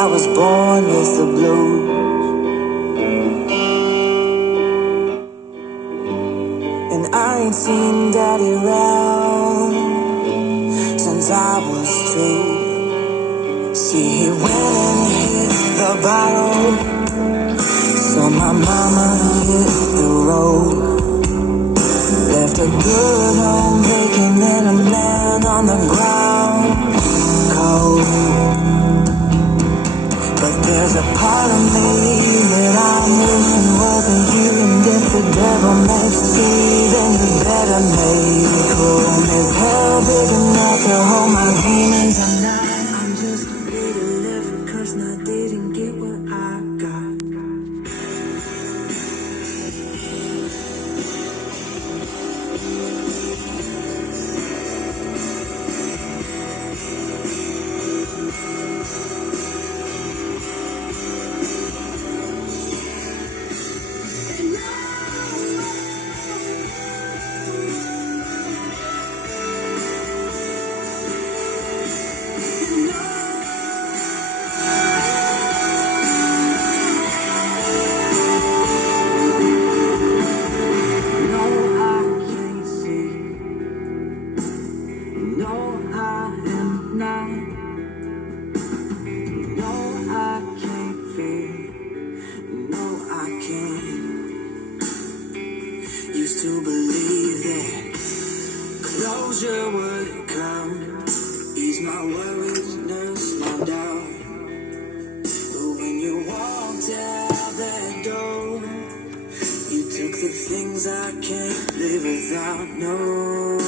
I was born with the blues, and I ain't seen Daddy round since I was 2. See, he went and hit the bottle, so my mama hit the road. Left a good home vacant and a man on the ground, cold. But there's a part of me that I'm wishing wasn't here, and if the devil makes me, then you better make room. Is hell big enough to hold my demons at night? I'm just here to live a curse, and I didn't get what I got. Used to believe that closure would come, ease my worries, nurse my doubt. But when you walked out that door, you took the things I can't live without. No.